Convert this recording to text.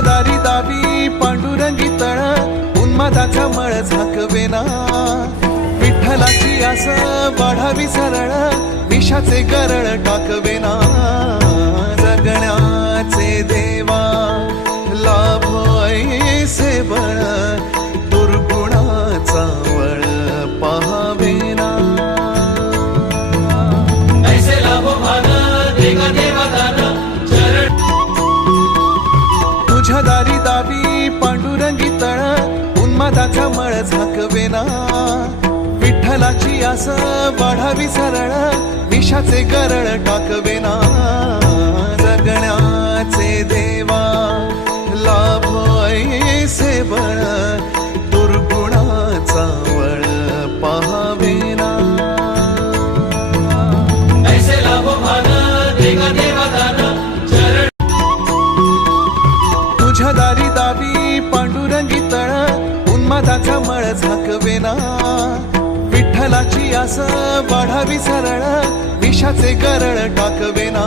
तुझ्या दारी दावी पांडुरंगी तळ उन्मादाचा मळ झाकवेना विठ्ठलाची आस वाढावी सरळ विषाचे गरळ टाकवेना जगण्याचे देवा लाभो ऐसे बळ दुर्गुणाचा वळ पाहावेना ऐसे लाभो भान देगा देवा दान चरण तुझ्या दारी दावी पांडुरंगी तळ उन्मादाचा मळ झाकवेना विठ्ठलाची आस वाढावी सरळ विषाचे गरळ टाकवेना जगण्याचे देवा लाभो ऐसे बळ दुर्गुणाचा वळ पाहावेना ऐसे लाभो भान देगा देवा दान चरण तुझ्या दारी दावी पांडुरंगी तळ उन्मादाचा मळ झाकवेना विठ्ठलाची आस वाढावी सरळ विषाचे गरळ टाकवेना